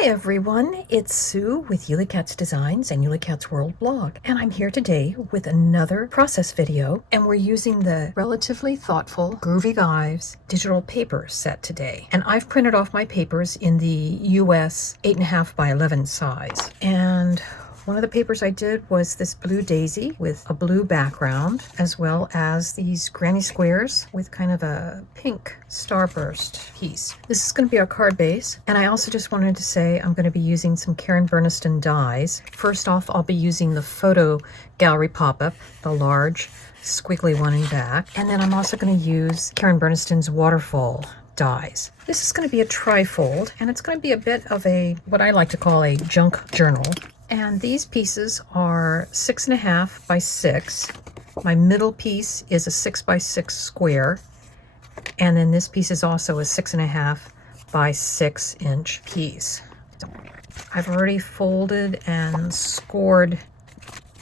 Hi everyone, it's Sue with Ully Cat's Designs and Ully Cat's World blog, and I'm here today with another process video, and we're using the relatively thoughtful Groovy Vibes digital paper set today. And I've printed off my papers in the US 8.5 by 11 size. And one of the papers I did was this blue daisy with a blue background, as well as these granny squares with kind of a pink starburst piece. This is going to be our card base, and I also just wanted to say I'm going to be using some Karen Burniston dies. First off, I'll be using the photo gallery pop-up, the large squiggly one in back, and then I'm also going to use Karen Burniston's waterfall dies. This is going to be a trifold, and it's going to be a bit of a, what I like to call a junk journal. And these pieces are 6.5 by 6. My middle piece is a 6 by 6 square. And then this piece is also a 6.5 by 6 inch piece. I've already folded and scored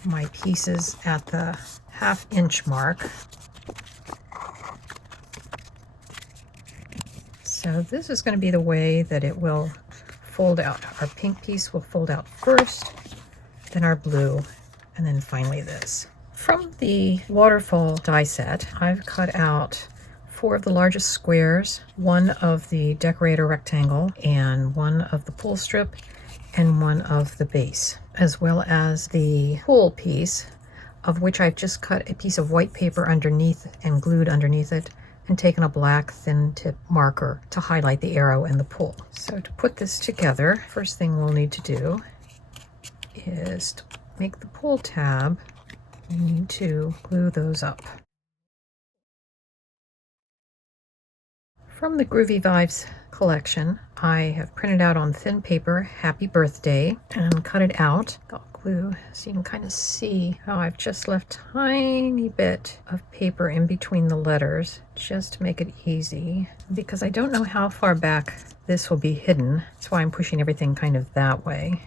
my pieces at the 1/2 inch mark. So this is going to be the way that it will fold out. Our pink piece will fold out first, then our blue, and then finally this. From the waterfall die set, I've cut out 4 of the largest squares, 1 of the decorator rectangle, and 1 of the pull strip, and 1 of the base, as well as the pull piece, of which I've just cut a piece of white paper underneath and glued underneath it, and taken a black thin tip marker to highlight the arrow and the pull. So to put this together, first thing we'll need to do is to make the pull tab. We need to glue those up. From the Groovy Vibes collection, I have printed out on thin paper Happy Birthday and cut it out. I'll glue so you can kind of see how I've just left a tiny bit of paper in between the letters just to make it easy, because I don't know how far back this will be hidden. That's why I'm pushing everything kind of that way.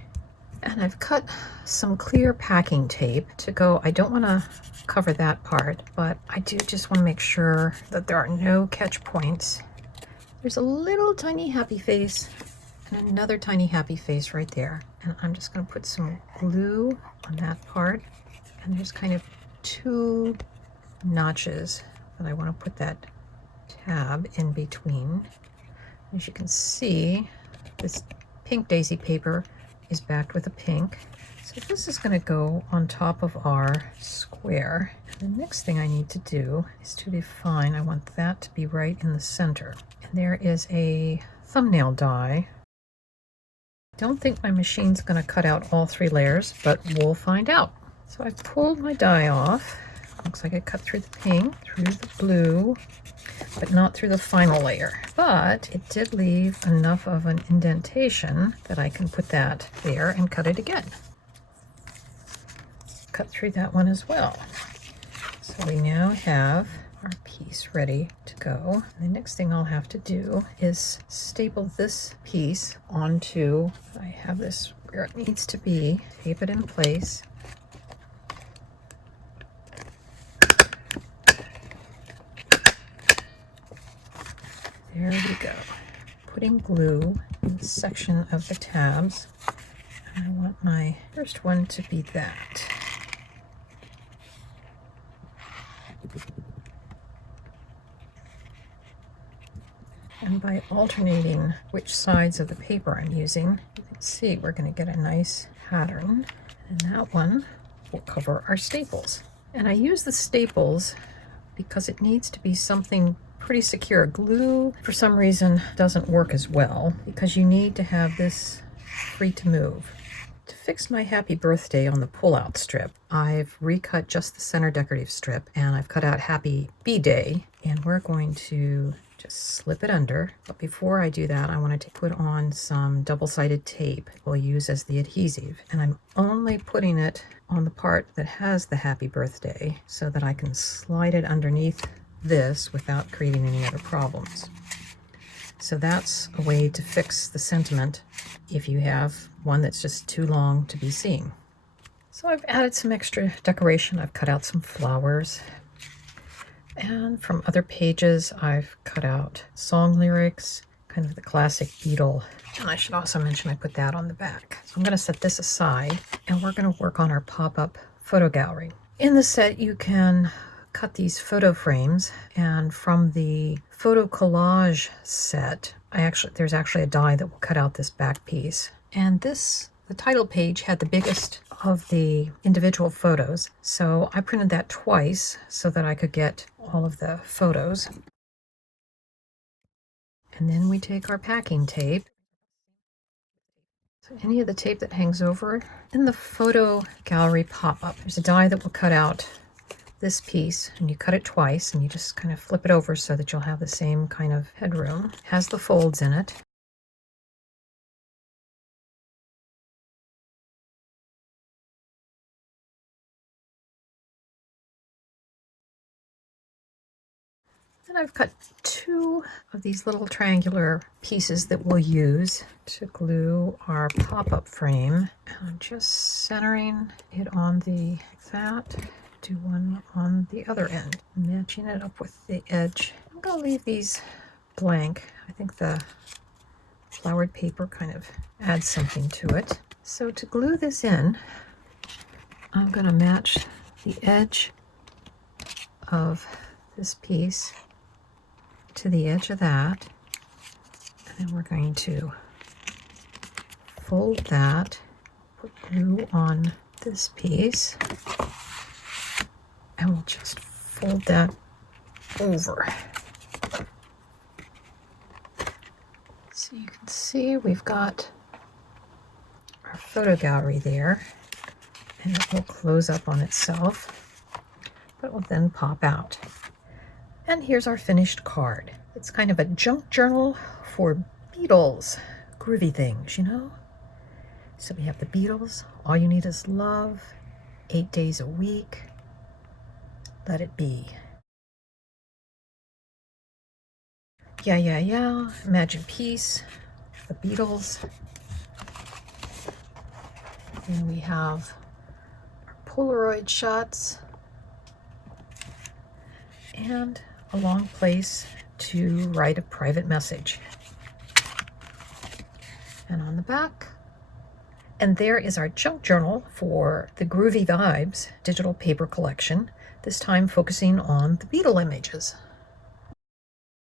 And I've cut some clear packing tape to go. I don't want to cover that part, but I do just want to make sure that there are no catch points. There's a little tiny happy face and another tiny happy face right there. And I'm just going to put some glue on that part. And there's kind of 2 notches that I want to put that tab in between. As you can see, this pink daisy paper is backed with a pink. So this is going to go on top of our square. And the next thing I need to do is to define, I want that to be right in the center. And there is a thumbnail die. Don't think my machine's going to cut out all 3 layers, but we'll find out. So I pulled my die off. Looks like it cut through the pink, through the blue, but not through the final layer. But it did leave enough of an indentation that I can put that there and cut it again. Cut through that one as well. So we now have our piece ready to go. The next thing I'll have to do is staple this piece onto, I have this where it needs to be, tape it in place. There we go. Putting glue in the section of the tabs. I want my first one to be that. And by alternating which sides of the paper I'm using, you can see we're going to get a nice pattern. And that one will cover our staples. And I use the staples because it needs to be something pretty secure. Glue, for some reason, doesn't work as well because you need to have this free to move. To fix my Happy Birthday on the pull-out strip, I've recut just the center decorative strip, and I've cut out Happy B-Day, and we're going to just slip it under. But before I do that, I wanted to put on some double-sided tape we'll use as the adhesive. And I'm only putting it on the part that has the Happy Birthday so that I can slide it underneath this without creating any other problems. So that's a way to fix the sentiment if you have one that's just too long to be seen. So I've added some extra decoration. I've cut out some flowers. And from other pages, I've cut out song lyrics, kind of the classic beetle. And I should also mention I put that on the back. So I'm going to set this aside, and we're going to work on our pop-up photo gallery. In the set, you can cut these photo frames, and from the photo collage set, there's actually a die that will cut out this back piece. And the title page had the biggest of the individual photos, so I printed that twice so that I could get all of the photos. And then we take our packing tape. So any of the tape that hangs over in the photo gallery pop-up, there's a die that will cut out this piece, and you cut it twice, and you just kind of flip it over so that you'll have the same kind of headroom. It has the folds in it. And I've cut 2 of these little triangular pieces that we'll use to glue our pop-up frame. And I'm just centering it on that. Do one on the other end, matching it up with the edge. I'm going to leave these blank. I think the flowered paper kind of adds something to it. So to glue this in, I'm going to match the edge of this piece to the edge of that, and then we're going to fold that, put glue on this piece, and we'll just fold that over. So you can see we've got our photo gallery there, and it will close up on itself, but will then pop out. And here's our finished card. It's kind of a junk journal for Beatles, groovy things, you know? So we have the Beatles, All You Need Is Love, 8 days a week, Let It Be. Yeah, yeah, yeah, Imagine Peace, the Beatles. And we have our Polaroid shots, and a long place to write a private message. And on the back. And there is our junk journal for the Groovy Vibes digital paper collection, this time focusing on the Beatle images.